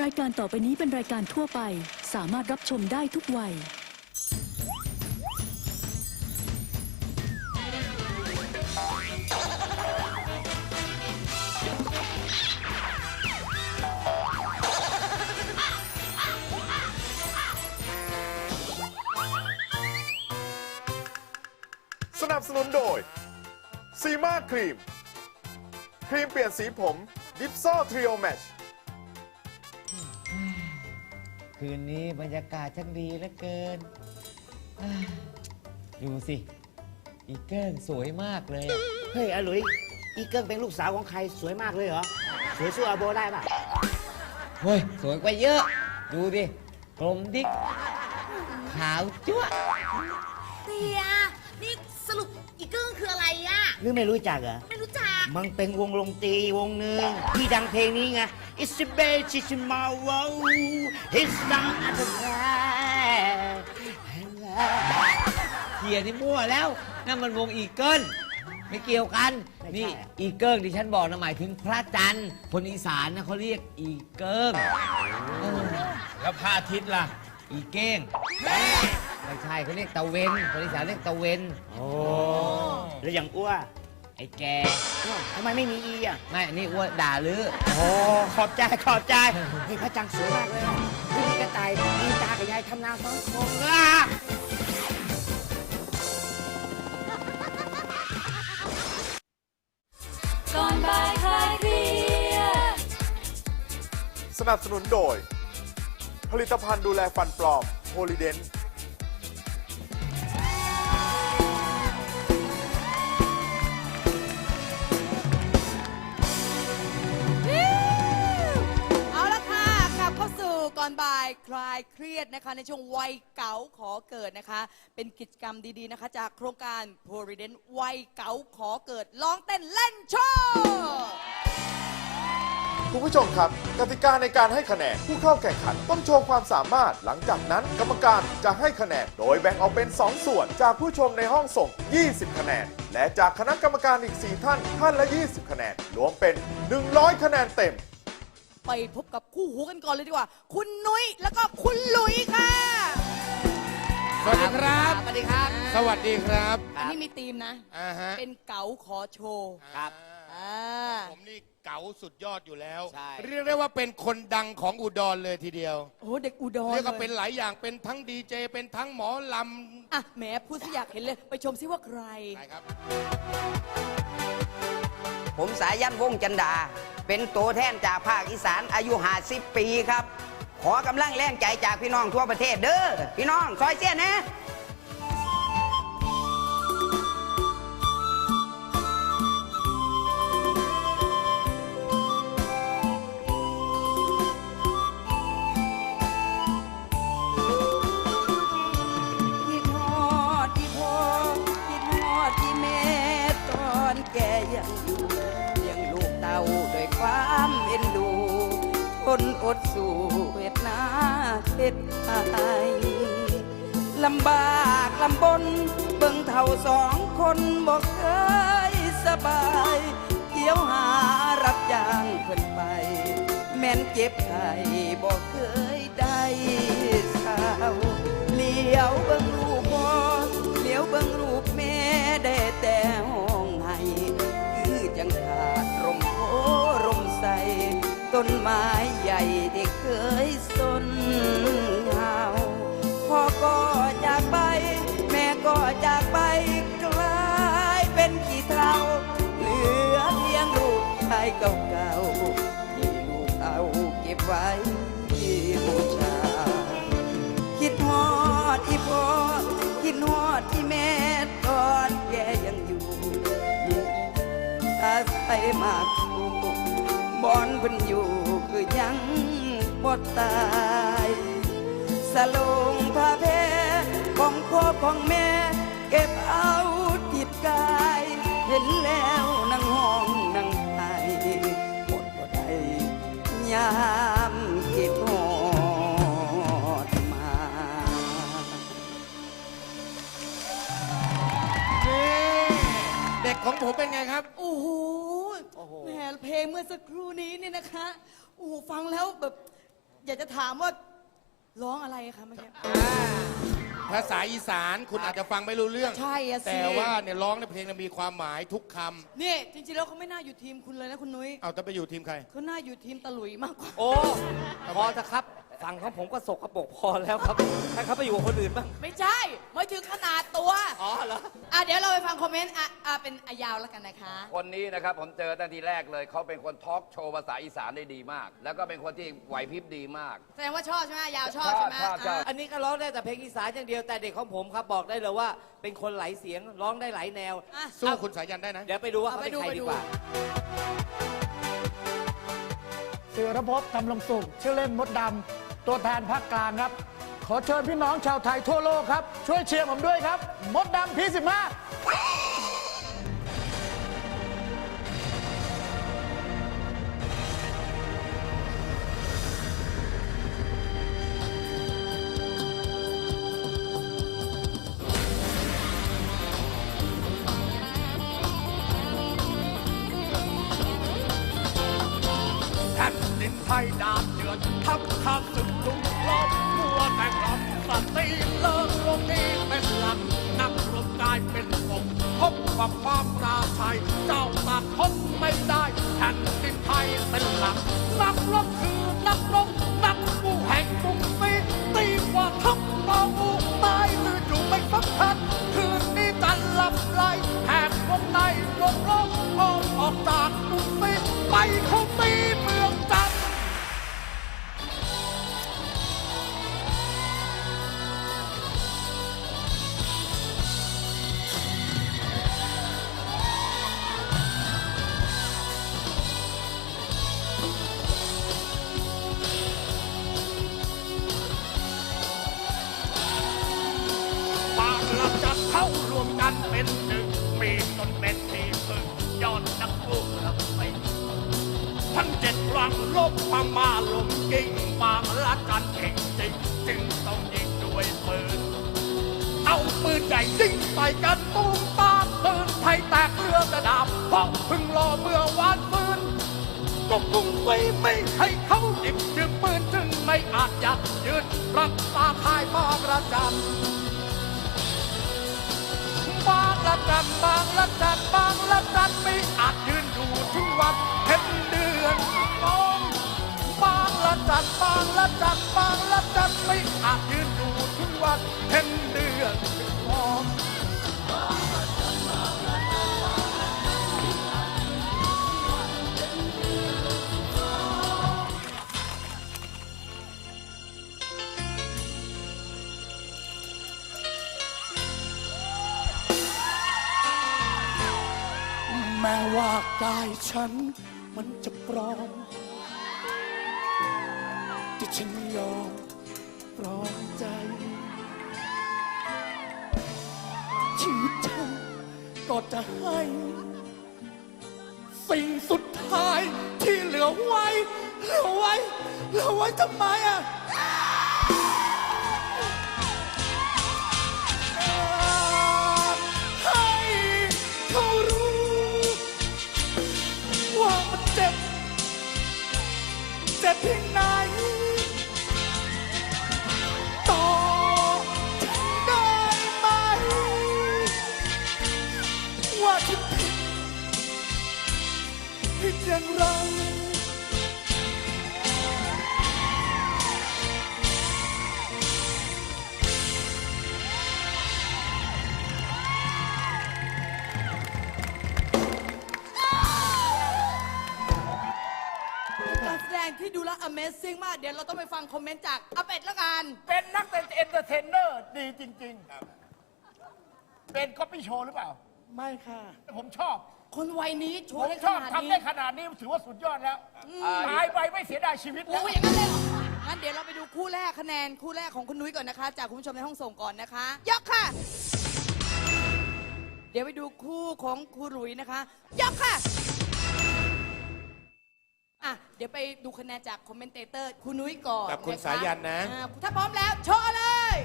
รายการต่อไปนี้เป็นรายการทั่วไป สามารถรับชมได้ทุกวัย สนับสนุนโดยซีมาครีม ครีมเปลี่ยนสีผมดิฟซ่อทริโอแมช คืนนี้บรรยากาศช่างดีเหลือเกินอ่าดูสิ อีเกิ้งสวยมากเลยอะเฮ้ยอาหลุย อีเกิ้งเป็นลูกสาวของใครสวยมากเลยเหรอ สวยสู้อาโบได้ป่ะ เฮ้ย สวยกว่าเยอะ ดูดิกลมดิกขาวจั๊วะเตียนี่สรุปอีเกิ้งคืออะไรอะหรือไม่รู้จักเหรอ ไม่รู้จัก มันเป็นวงดนตรีวงหนึ่งที่ดังเพลงนี้ไง It's a b a b it's a m a w o It's not a t h a เขียนี่มั่วแล้วนั่นมันวงอีเกิลไม่เกี่ยวกันนี่อีเกิลที่ฉันบอกนะหมายถึงพระจันทร์คนอีสานนะเขาเรียกอีเกิลเออแล้วพระอาทิตย์ล่ะ อีเก้งไม่ใช่เขาเรียกตะเวนคนอีสานเรียกตะเวนโอ้แล้วอย่างอ้ว ไอ้แกอ้าวทำไมไม่มีอีอะไม่อันนี้อ้วนด่าลือ โอ้ขอบใจขอบใจเฮ้ยพระจังสวยมากเลยอะพี่กระต่ายมีตากับยายทำนาสองคนอะก่อนบ่ายคลายเครียด สนับสนุนโดย ผลิตภัณฑ์ดูแลฟันปลอมโฮลิเดน นะคะ ในช่วงวัยเก๋าขอเกิดนะคะ เป็นกิจกรรมดีๆนะคะ จากโครงการ p r o v i d e n t วัยเก๋าขอเกิดร้องเต้นเล่นโชว์คุณผู้ชมครับ กติกาในการให้คะแนนผู้เข้าแข่งขันต้องโชว์ความสามารถ หลังจากนั้นกรรมการจะให้คะแนน โดยแบ่งออกเป็น 2 ส่วน จากผู้ชมในห้องส่ง 20 คะแนน และจากคณะกรรมการอีก 4 ท่าน ท่านละ 20 คะแนน รวมเป็น 100 คะแนนเต็ม ไปพบกับคู่หูกันก่อนเลยดีกว่า คุณนุ้ยแล้วก็คุณหลุยค่ะสวัสดีครับ สวัสดีครับ สวัสดีครับอันนี้มีธีมนะ อ่าฮะเป็นเก๋าขอโชว์ครับ อ่าผมนี่เก๋าสุดยอดอยู่แล้ว ใช่ เรียกได้ว่าเป็นคนดังของอุดรเลยทีเดียว โอ้โหเด็กอุดรเรียกว่าลเป็นหลายอย่างเป็นทั้งดีเจ เป็นทั้งหมอลอะแหมพูดสิอยากเห็นเลย ไปชมซิว่าใครำนะครับ ผมสายันวงจันดา เป็นตัวแทนจากภาคอีสานอายุ50ปีครับ ขอกำลังแรงใจจากพี่น้องทั่วประเทศเด้อพี่น้องซอยเสี้ยนะ นอดสู้เวทนาเฮ็ดไทยลำบากลำบน เบิ่งเท่าสองคนบอกเคยสบายเที่ยวหารับจ้างเพิ่นไป แม่นเจ็บไข้บอกเคยได้เศร้าเลี้ยวเบิ่งรูปพ่อเลี้ยวเบิ่งรูปแม่ได้แต่ห้องไห้คือจังขาดร่มโพร่มใสต้นไม้ เคยสนเงาพ่อก็จากไป แม่ก็จากไปกลายเป็นขี้เท่าเหลือเพียงรูปชายเก่าๆที่ลูกเอาเก็บไว้บูชา คิดฮอดที่พ่อคิดฮอดที่แม่ตอนแกยังอยู่อาศัยมากคู่บอนเพิ่นอยู่คือยัง บ่ตายสลงผ้าแพรของพ่อของแม่ เก็บเอาติดกาย เห็นแล้วนั่งห้องนั่งไห้หมดบ่ได้ยามคิดฮอดมานี่เด็กของผมเป็นไงครับ โอ้โหแหมเพลงเมื่อสักครู่นี้เนี่ยนะคะ โอ้โหฟังแล้วแบบ อยากจะถามว่าร้องอะไรคะเมื่อกี้ภาษาอีสานคุณอาจจะฟังไม่รู้เรื่อง ใช่อะสิแต่ว่าเนี่ยร้องในเพลงเนี่ยมีความหมายทุกคนี่จริงๆแล้วเขาไม่น่าอยู่ทีมคุณเลยนะคุณนุ้ยำเอาจะไปอยู่ทีมใคร เขาน่าอยู่ทีมตะหลุยมากกว่า โอ้ พอจะครับ ฝั่งของผมก็สกรปรกพอแล้วครับ ให้เขาไปอยู่กับคนอื่นบ้าง ไม่ใช่ไม่ถึงขนาดตัวอ๋อเหรอ อะเดี๋ยวเราไปฟังคอมเมนต์อะอะเป็นอายาวแล้วกันนะคะ คนนี้นะครับผมเจอตั้งทีแรกเลยเขาเป็นคนทอล์กโชว์ภาษาอีสานได้ดีมาก แล้วก็เป็นคนที่ไหวพริบดีมาก แสดงว่าชอบใช่ไหมอายาวชอบใช่ไหมชอบชอบ อะอันนี้ก็ร้องได้แต่เพลงอีสานอย่างเดียวแต่เด็กของผมครับบอกได้เลยว่า เป็นคนไหลเสียงร้องได้หลายแนว อะ สู้คุณสายันได้นะ เดี๋ยวไปดูว่าเอาเขาไปเป็นดูใครไปดีดูกว่าเสือระพบทำลงสุขชื่อเล่นมดดำ ตัวแทนภาคกลางครับ ขอเชิญพี่น้องชาวไทยทั่วโลกครับ ช่วยเชียร์ผมด้วยครับ มดดำพีสิบห้า ดินไทยดาบเดือดทับข้าศึกลุกล้อมมัวแต่กล่อมสตรีเลิกลงนี้เป็นหลักนักรบกลายเป็นศพพบกับความราชัย เจ้าตัดทนไม่ได้แผ่นดินไทยเป็นหลัก นักรบคือนักรบนักบูแห่งกรุงศรีตีกว่าทัพมาตายหรืออยู่ไม่สำคัญคืนนี้จันหลับไหลแหกวงในวงล้อมออกออกจากกรุงศรีไปเขาตีเมือง นใหญ่ยิงใส่กันตูมตามปืนไทยแตกเรือกระดาบเพราะพึ่งรอเมื่อวานปืนก็คงไม่ไม่ให้เขาหยิบยืมปืนจึงไม่อาจยัดยืนรักษาคายพ่อประจำบางละจันบางละจันบางละจันไม่อาจยืนอยู่ถึงวันเห็นเดือนสองบางละจันบางละจันบางละจันไม่อาจยืนอยู่ถึงวันเห็นเดือน ว่ากายฉันมันจะปลอมที่ฉันยอมปลอมใจชีวิตฉันก็จะให้ สิ่งสุดท้ายที่เหลือไว้ เหลือไว้ เหลือไว้ทำไมอะ เจ็บเพียงไหน Amazing มาก เดี๋ยวเราต้องไปฟังคอมเมนต์จากอาเป็ดแล้วกัน เป็นนักเต้นเอนเตอร์เทนเนอร์ดีจริง ๆ เป็นก๊อปปี้โชว์หรือเปล่า ไม่ค่ะ ผมชอบ คนวัยนี้โชผว์มได้ชขอบนาดทำนี้ ได้ขนาดนี้ถือว่าสุดยอดแล้วตายไปไม่เสียดายชีวิตแล้โอ้วยอย่างนั้นเลยเหรองั้นเดี๋ยวเราไปดูคู่แรกคะแนนคู่แรกของคุณนุ้ยก่อนนะคะ จากคุณผู้ชมในห้องส่งก่อนนะคะ ยกค่ะ เดี๋ยวไปดูคู่ของครูหลุยนะคะ ยกค่ะ อะเดี๋ยวไปดูคะแนนจากคอมเมนเตเตอร์คุณนุ้ยก่อนกับคุณะะสายันนะ อ่าถ้าพร้อมแล้วโชว์เลย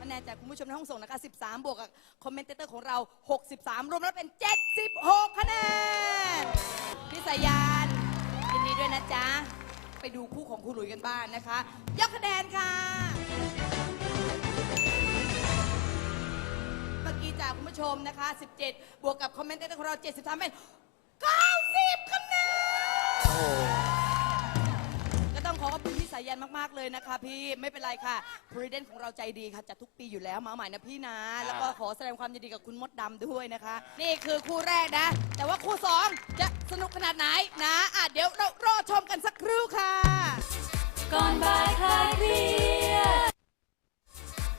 คะแนนจากคุณผู้ชมในห้องส่งนะคะ 13 บวกกับคอมเมนเตเตอร์ของเรา 63 รวมแล้วเป็น 76 คะแนนสายานยินดีด้วยนะจ๊ะ ไปดูคู่ของคุณหลุยกันบ้างนะคะ ยกคะแนนค่ะ ผู้ชมนะคะ 17 บวกกับคอมเมนต์เตอร์ของเรา70ทำเป็น 90 คะแนน ก็ต้องขอขอบคุณพี่สายันมาก ๆ เลยนะคะพี่ไม่เป็นไรค่ะ President ของเราใจดีค่ะจัดทุกปีอยู่แล้วมาใหม่นะพี่นะ แล้วก็ขอแสดงความยินดีกับคุณมดดำด้วยนะคะ นี่คือคู่แรกนะ แต่ว่าคู่สองจะสนุกขนาดไหนนะอะเดี๋ยวเรารอชมกันสักครู่ค่ะ ก่อนบ่ายคลายเครียด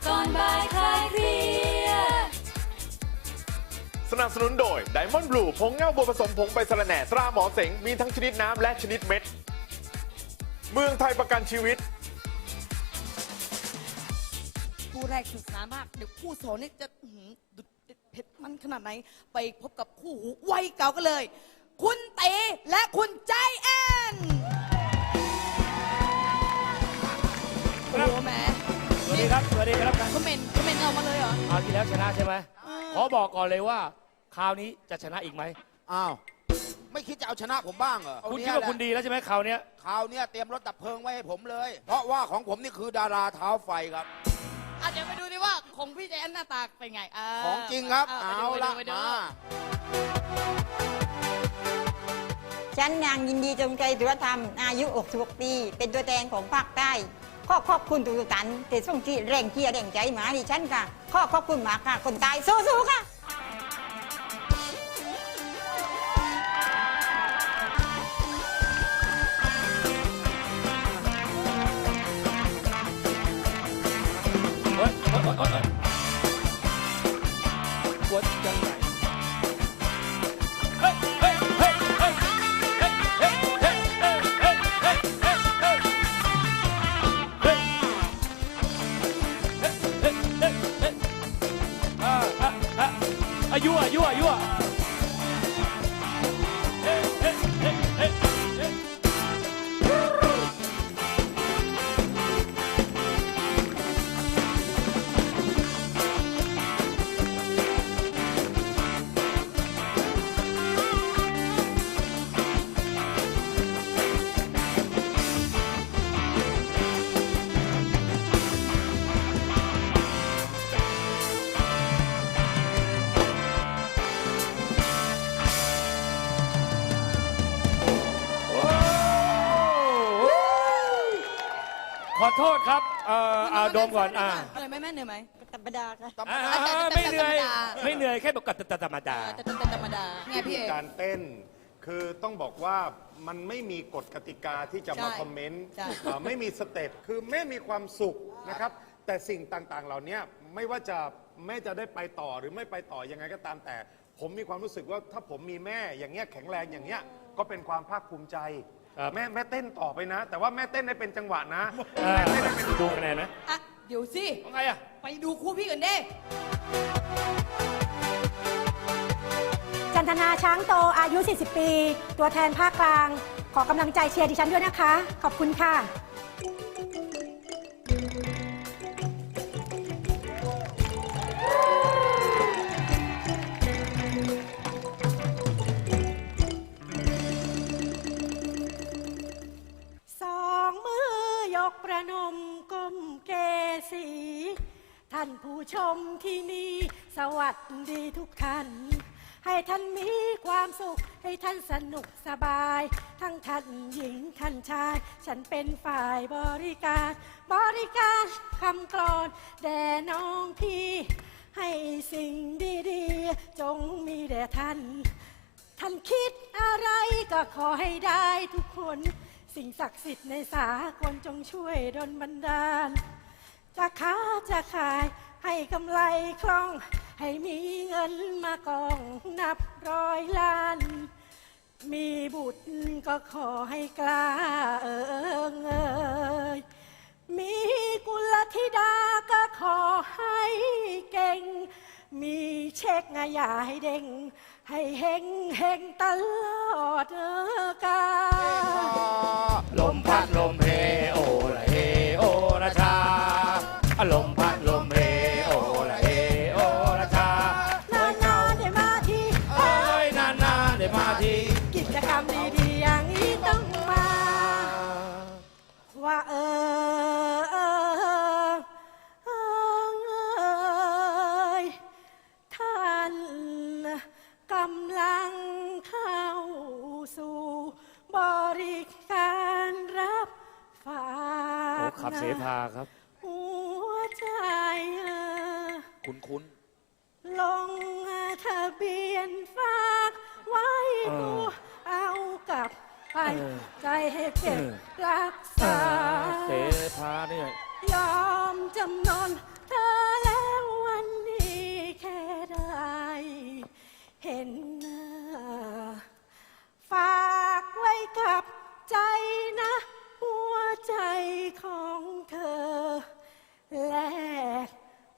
ก่อนบ่ายคลายเครียด สนับสนุนโดย Diamond Blue ผงเงาบัวผสมผงใบสะระแหน่ตราหมอเสงมีทั้งชนิดน้ำและชนิดเม็ด เมืองไทยประกันชีวิตคู่แรกสนุกสนานมาก เดี๋ยวคู่สองนี่จะอื้อหือดุดเด็ดเผ็ดมันขนาดไหน ไปพบกับคู่หูวัยเก่ากันเลย คุณเตและคุณใจแอนโอ้โหแหมสวัสดีครับ สวัสดีครับคอมเมนต์คอมเมนต์เอามาเลยเหรอ คราวที่แล้วชนะใช่ไหมขอบอกก่อนเลยว่า คราวนี้จะชนะอีกไหมอ้าว ไม่คิดจะเอาชนะผมบ้างเหรอคุณคิดว่าคุณดีแล้วใช่ไหมคราวเนี้ยคราวเนี้ยเตรียมรถดับเพลิงไว้ให้ผมเลย เพราะว่าของผมนี่คือดาราเท้าไฟครับ อะเดี๋ยวไปดูดิว่าของพี่ใจแอนหน้าตาเป็นไงาของจริงครับไปเอาดูละไปดูมา ฉันนางยินดีจงใจสุรธรรม อายุ 66 ปี เป็นตัวแทนของภาคใต้ขอขอบคุณทุกๆท่านที่ส่งที่แรงเชียร์แรงใจหมาดิฉันค่ะขอขอบคุณมากค่ะ คนตายสู้ๆค่ะ ษครับเอ่อเอาโดมก่อนอ่าเหนื่อยไหมแม่เหนื่อยไหมธรรมดาค่ะอ่าไม่เหนื่อยไม่เหนื่อยแค่บอกกัดธรรมดาแต่แต่ธรรมดาไงพี่เอกการเต้นคือต้องบอกว่ามันไม่มีกฎกติกาที่จะมาใช่คอมเมนต์ใช่เอ่อไม่มีสเต็ปคือไม่มีความสุขนะครับ แต่สิ่งต่างๆเหล่านี้ไม่ว่าจะแม่จะได้ไปต่อหรือไม่ไปต่อยังไงก็ตามแต่ ผมมีความรู้สึกว่าถ้าผมมีแม่อย่างเงี้ยแข็งแรงอย่างเงี้ยก็เป็นความภาคภูมิใจ ครับ แม่แม่เต้นต่อไปนะ แต่ว่าแม่เต้นให้เป็นจังหวะนะอ่าแม่เต้นให้เป็นดูคะแนนไหมอะ เดี๋ยวสิ ว่าไงอะ ไปดูคู่พี่กันเด้ จันทนาช้างโตอายุ 40 ปี ตัวแทนภาคกลาง ขอกำลังใจเชียร์ดิฉันด้วยนะคะ ขอบคุณค่ะานผู้ชมที่นี่ สวัสดีทุกท่าน ให้ท่านมีความสุข ให้ท่านสนุกสบาย ทั้งท่านหญิงท่านชาย ฉันเป็นฝ่ายบริการ บริการคำกรอนแด่น้องพี่ ให้สิ่งดีๆ จงมีแด่ท่าน ท่านคิดอะไรก็ขอให้ได้ทุกคน สิ่งศักดิ์สิทธิ์ในสากลจงช่วยดลบันดาล จะค้าจะขายให้กำไรคล่อง ให้มีเงินมากองนับร้อยล้าน มีบุตรก็ขอให้กล้าเอิงเอยมีกุลธิดาก็ขอให้เก่ง มีเช็คงาอย่าให้เด้งให้เฮงเฮงตลอดกาลลมพัดลมเพโอละ อลมพัดลมเรโอละเอโอละชา นานาได้มาทีเอ้ยนานาได้มาทีกิจกรรมดีๆอย่างนี้ต้องมา ว่าเออเออเอยท่านกำลังเข้าสู่บริการรับฝาโอ้ขับเสภาครับ คุ้นคุ้นลงทะเบียนฝากไว้เออกูเอากลับไปเออใจให้เก็บเออรักษาเสพาเนี่ยยอมจำนนเธอแล้ววันนี้แค่ได้ เห็นหน้าฝากไว้กับใจนะ หัวใจของเธอ แลก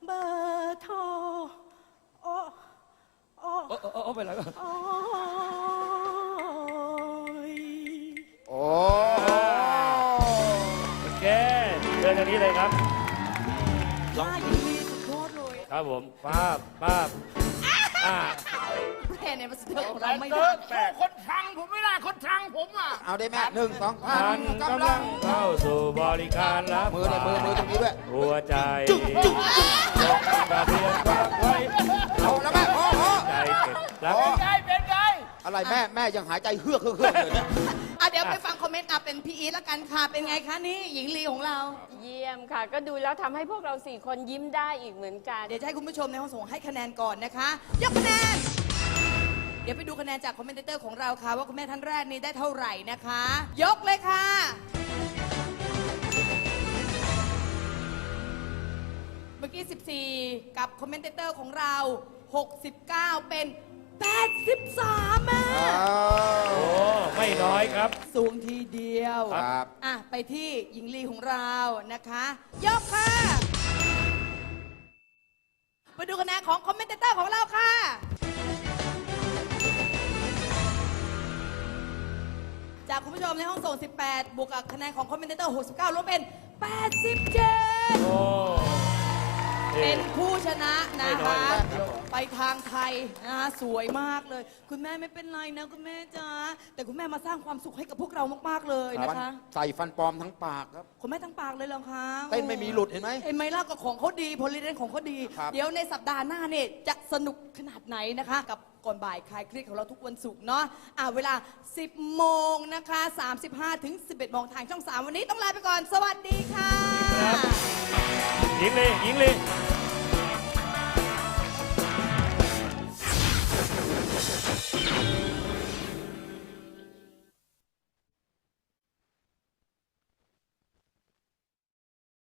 เบอร์โทร โอ้โอ้ โอ้โอ้โอ้ ไปแล้วโอ้ยโอ้โอเคเดินทางนี้เลยครับลองยิงลีสุดยอดเลยครับผมป้าบป้าบอ่าแค่ในมาสเตอร์ของเราไม่เกิได้ดสู้คนทางผมไม่ได้คนทางผมอะเอาได้แม่หนึ่งสองท่านกำลังเข้าสู่บริการรับมือในมือมือตรงนี้ด้วยหัวใจลงทะเบี อะไรแม่แม่ยังหายใจเฮือกเฮือกเฮือกเลยเนี่ยอะเดี๋ยวไปฟังคอมเมนต์อะเป็นพี่อีทละกันค่ะ เป็นไงคะนี่หญิงลีของเรา เยี่ยมค่ะ ก็ดูแล้วทำให้พวกเราสี่คนยิ้มได้อีกเหมือนกัน เดี๋ยวจะให้คุณผู้ชมในห้องส่งให้คะแนนก่อนนะคะ ยกคะแนน เดี๋ยวไปดูคะแนนจากคอมเมนเตอร์ของเราค่ะ ว่าคุณแม่ท่านแรกนี้ได้เท่าไหร่นะคะ ยกเลยค่ะ เมื่อกี้ 14 กับคอมเมนเตอร์ของเรา 69 เป็น 83แม่ โอ้ไม่น้อย ครับ สูงทีเดียว ครับ อะ ไปที่หญิงลีของเรานะคะ ยกค่ะ มาดูคะแนนของคอมเมนเตอร์ของเราค่ะ จากคุณผู้ชมในห้องส่ง 18 บวกกับคะแนนของคอมเมนเตอร์ 69รวมเป็น 87โอ้ เป็นผู้ชนะนะไม่น้อคะยเลยไปทางไทยนะคะสวยมากเลย คุณแม่ไม่เป็นไรนะคุณแม่จ้าแต่คุณแม่มาสร้างความสุขให้กับพวกเรามากๆเลยนะคะ ใส่ฟันปลอมทั้งปากครับ คุณแม่ทั้งปากเลยเหรอคะเต้นไม่มีหลุดเห็นไหมเห็นไหมล่ะก็ของเขาดีโพลิเดนของเขาดีครับเดี๋ยวในสัปดาห์หน้าเนี่ยจะสนุกขนาดไหนนะคะกับ ก่อนบ่ายคลายเครียดของเราทุกวันศุกร์เนาะอ่าเวลา 10 โมงนะคะ 35 ถึง 11โมงทางช่อง 3 วันนี้ต้องลาไปก่อน สวัสดีค่ะหญิงลียิงลี